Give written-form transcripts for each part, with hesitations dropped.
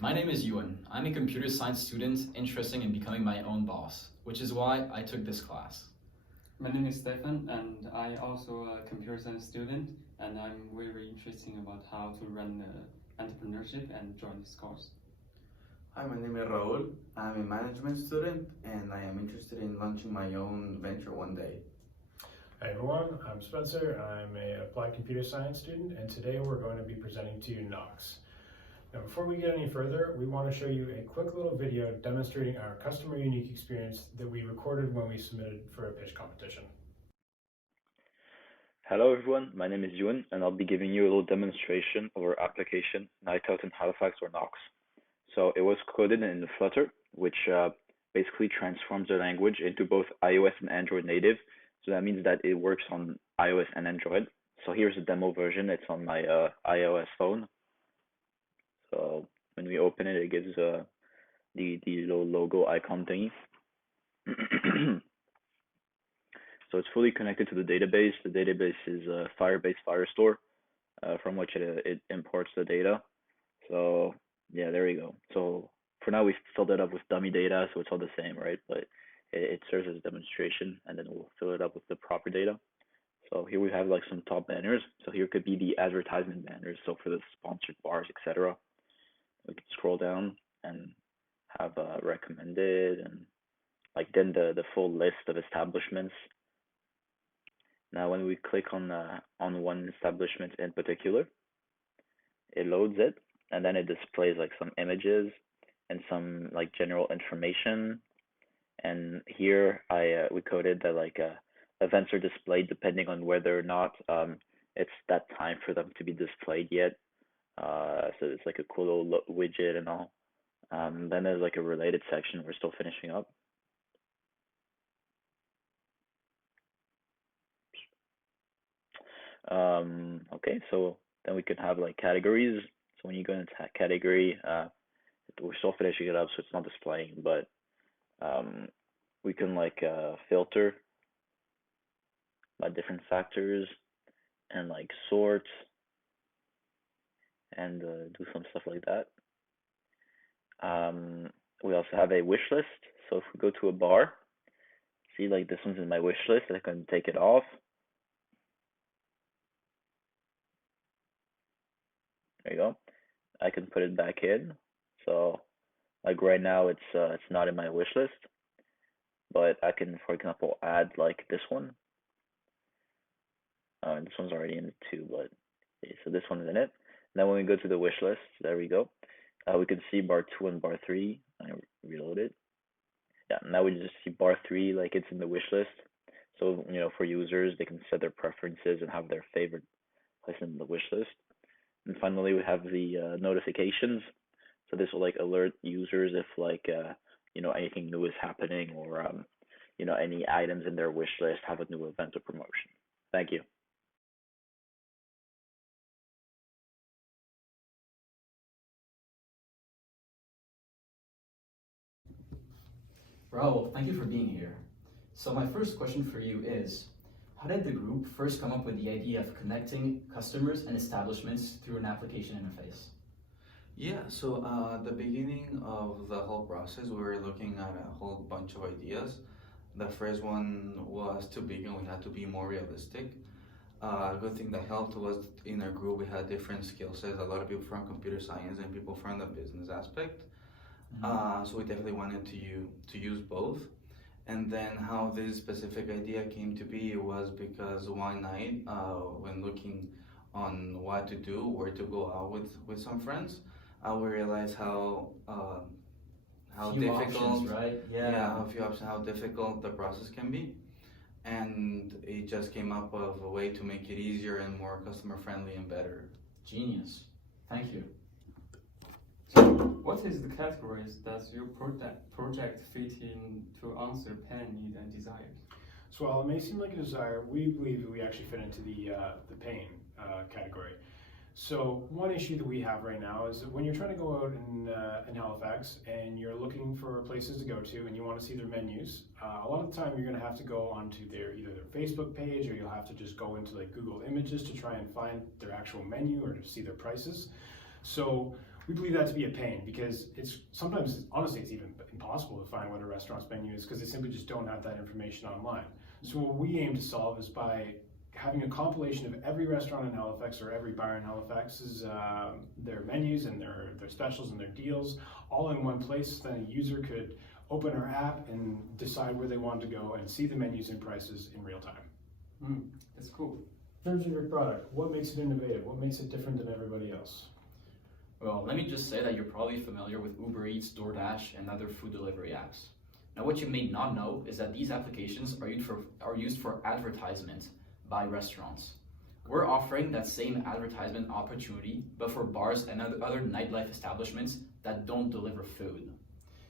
My name is Ewan. I'm a computer science student interested in becoming my own boss, which is why I took this class. My name is Stefan, and I also a computer science student, and I'm very interested about how to run entrepreneurship and join this course. Hi, my name is Raul. I'm a management student and I am interested in launching my own venture one day. Hi everyone, I'm Spencer. I'm an applied computer science student, and today we're going to be presenting to you Knox. Now before we get any further, we want to show you a quick little video demonstrating our customer unique experience that we recorded when we submitted for a pitch competition. Hello everyone, my name is Ewan and I'll be giving you a little demonstration of our application Night Out in Halifax or Knox. So it was coded in Flutter, which basically transforms the language into both iOS and Android native. So that means that it works on iOS and Android. So here's a demo version. It's on my iOS phone. So when we open it, it gives the little logo icon thingy. So it's fully connected to the database. The database is Firebase Firestore, from which it imports the data. So yeah, there we go. So for now, we filled it up with dummy data, so it's all the same, right? But it serves as a demonstration, and then we'll fill it up with the proper data. So here we have like some top banners. So here could be the advertisement banners. So for the sponsored bars, etc. We can scroll down and have recommended, and like then the full list of establishments. Now when we click on one establishment in particular, it loads it, and then it displays like some images and some like general information. And here we coded that like events are displayed depending on whether or not it's that time for them to be displayed yet. So it's like a cool little widget and all. Then there's like a related section. We're still finishing up. Okay, so then we can have like categories. So when you go into category, we're still finishing it up, so it's not displaying, but we can like filter by different factors and like sort and do some stuff like that. We also have a wish list. So if we go to a bar, see like this one's in my wish list, I can take it off. There you go. I can put it back in. So like right now it's not in my wish list, but I can, for example, add like this one. This one's already in it too, but okay, so this one's in it. Then when we go to the wish list, there we go. We can see bar 2 and bar 3. I reload it. Yeah, now we just see bar 3 like it's in the wish list. So for users, they can set their preferences and have their favorite place in the wish list. And finally, we have the notifications. So this will like alert users if like anything new is happening, or any items in their wish list have a new event or promotion. Thank you. Raul, thank you for being here. So my first question for you is, how did the group first come up with the idea of connecting customers and establishments through an application interface? Yeah, so at the beginning of the whole process, we were looking at a whole bunch of ideas. The first one was too big and we had to be more realistic. A good thing that helped was in our group we had different skill sets, a lot of people from computer science and people from the business aspect. So we definitely wanted to use both. And then how this specific idea came to be was because one night, when looking on what to do, where to go out with some friends, we realized how difficult, options, right? Yeah, a few options, how difficult the process can be. And it just came up of a way to make it easier and more customer friendly and better. Genius. Thank you. So what is the categories that your project fit in to answer pain, need, and desire? So while it may seem like a desire, we believe that we actually fit into the pain category. So one issue that we have right now is that when you're trying to go out in Halifax and you're looking for places to go to and you want to see their menus, a lot of the time you're going to have to go onto either their Facebook page, or you'll have to just go into like Google Images to try and find their actual menu or to see their prices. So We believe that to be a pain because it's sometimes, honestly, it's even impossible to find what a restaurant's menu is because they simply just don't have that information online. So what we aim to solve is by having a compilation of every restaurant in Halifax or every bar in Halifax's their menus and their specials and their deals all in one place. Then a user could open our app and decide where they want to go and see the menus and prices in real time. That's cool. In terms of your product, what makes it innovative? What makes it different than everybody else? Well, let me just say that you're probably familiar with Uber Eats, DoorDash, and other food delivery apps. Now, what you may not know is that these applications are used for advertisement by restaurants. We're offering that same advertisement opportunity, but for bars and other nightlife establishments that don't deliver food.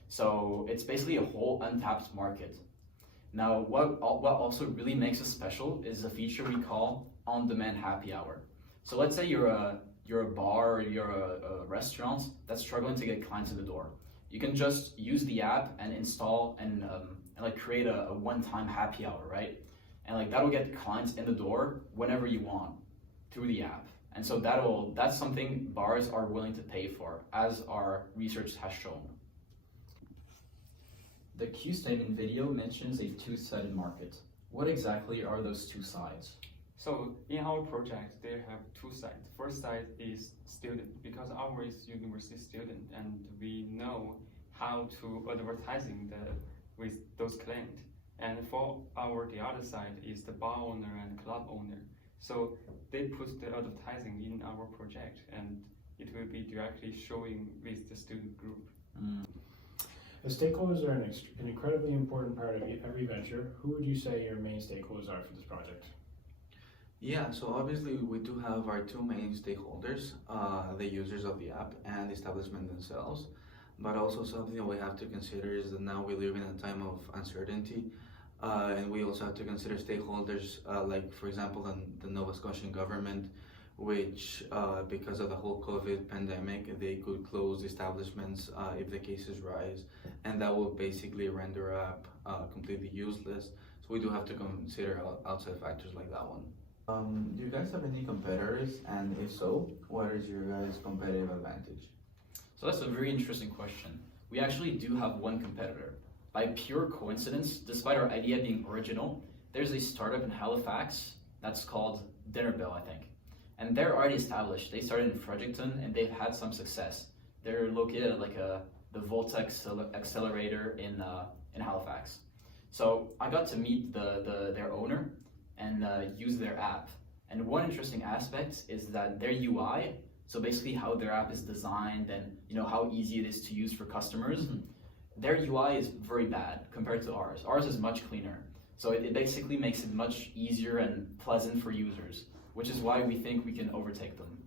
So it's basically a whole untapped market. Now, what also really makes us special is a feature we call on-demand happy hour. So let's say you're a bar or you're a restaurant that's struggling to get clients in the door. You can just use the app and install and like create a one-time happy hour, right? And like that'll get clients in the door whenever you want through the app. And so that's something bars are willing to pay for, as our research has shown. The Q statement video mentions a two-sided market. What exactly are those two sides? So in our project, they have two sides. First side is student, because our is university student, and we know how to advertising with those clients. And for the other side is the bar owner and club owner. So they put the advertising in our project, and it will be directly showing with the student group. As stakeholders are an incredibly important part of every venture, who would you say your main stakeholders are for this project? Yeah, so obviously we do have our two main stakeholders, the users of the app and the establishment themselves. But also something that we have to consider is that now we live in a time of uncertainty, and we also have to consider stakeholders like, for example, the Nova Scotian government, which because of the whole COVID pandemic, they could close establishments if the cases rise, and that will basically render our app completely useless. So we do have to consider outside factors like that one. Do you guys have any competitors, and if so, what is your guys' competitive advantage? So that's a very interesting question. We actually do have one competitor. By pure coincidence, despite our idea being original, there's a startup in Halifax that's called Dinner Bell, I think. And they're already established. They started in Fredericton and they've had some success. They're located at like the Volta Accelerator in Halifax. So I got to meet their owner and use their app. And one interesting aspect is that their UI, so basically how their app is designed and how easy it is to use for customers, their UI is very bad compared to ours. Ours is much cleaner. So it basically makes it much easier and pleasant for users, which is why we think we can overtake them.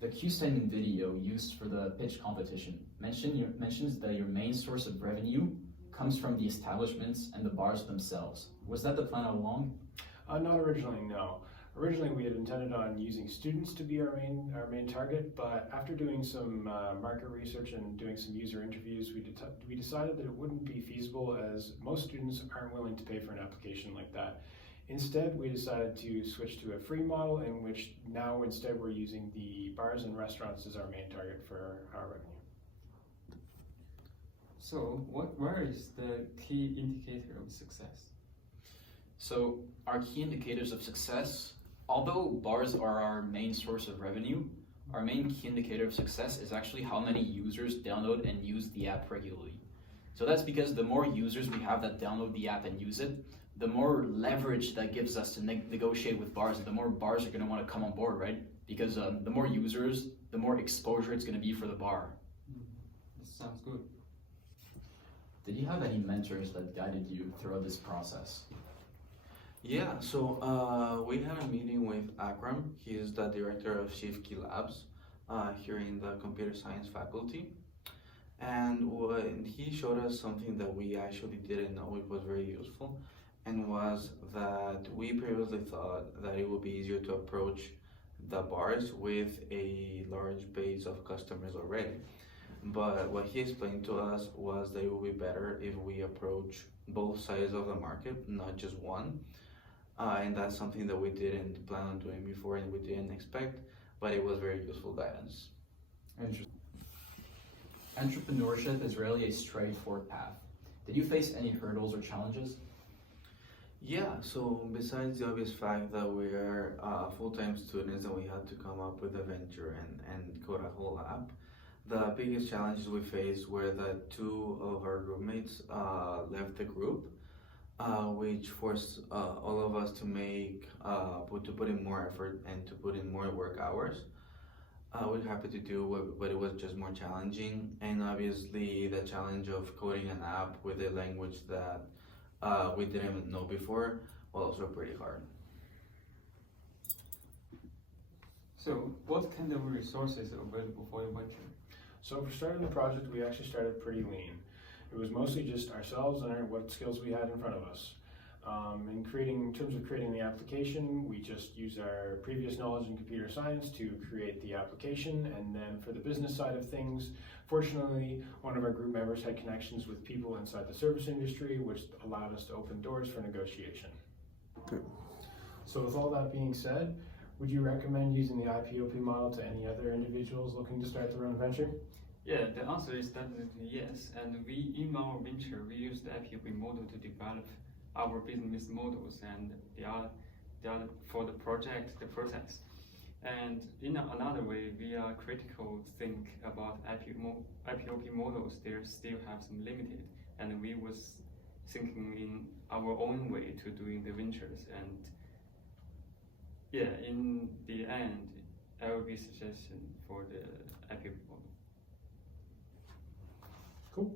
The Q statement video used for the pitch competition mentions that your main source of revenue comes from the establishments and the bars themselves. Was that the plan all along? Not originally, no. Originally, we had intended on using students to be our main target, but after doing some market research and doing some user interviews, we decided that it wouldn't be feasible, as most students aren't willing to pay for an application like that. Instead, we decided to switch to a free model, in which now instead we're using the bars and restaurants as our main target for our revenue. So where is the key indicator of success? So our key indicators of success, although bars are our main source of revenue, our main key indicator of success is actually how many users download and use the app regularly. So that's because the more users we have that download the app and use it, the more leverage that gives us to negotiate with bars, and the more bars are going to want to come on board, right? Because the more users, the more exposure it's going to be for the bar. That sounds good. Did you have any mentors that guided you throughout this process? Yeah, so we had a meeting with Akram. He is the director of Shift Key Labs here in the computer science faculty. And he showed us something that we actually didn't know it was very useful, and was that we previously thought that it would be easier to approach the bars with a large base of customers already. But what he explained to us was that it would be better if we approach both sides of the market, not just one. And that's something that we didn't plan on doing before and we didn't expect, but it was very useful guidance. Interesting. Entrepreneurship is rarely a straightforward path. Did you face any hurdles or challenges? Yeah, so besides the obvious fact that we are full-time students and we had to come up with a venture and code a whole app, the biggest challenges we faced were that two of our roommates left the group, which forced all of us to put in more effort and to put in more work hours. We're happy to do, but it was just more challenging, and obviously the challenge of coding an app with a language that we didn't know before was also pretty hard. So, what kind of resources are available for your venture? So for starting the project, we actually started pretty lean. It was mostly just ourselves and what skills we had in front of us. In terms of creating the application, we just used our previous knowledge in computer science to create the application, and then for the business side of things, fortunately, one of our group members had connections with people inside the service industry, which allowed us to open doors for negotiation. Good. So with all that being said, would you recommend using the IPOP model to any other individuals looking to start their own venture? Yeah, the answer is definitely yes. And in our venture, we use the IPOP model to develop our business models and the other for the project, the process. And in another way, we are critical think about IPOP models. They still have some limited, and we was thinking in our own way to doing the ventures. And yeah, in the end, I will be suggestion for the IPOP model. Cool.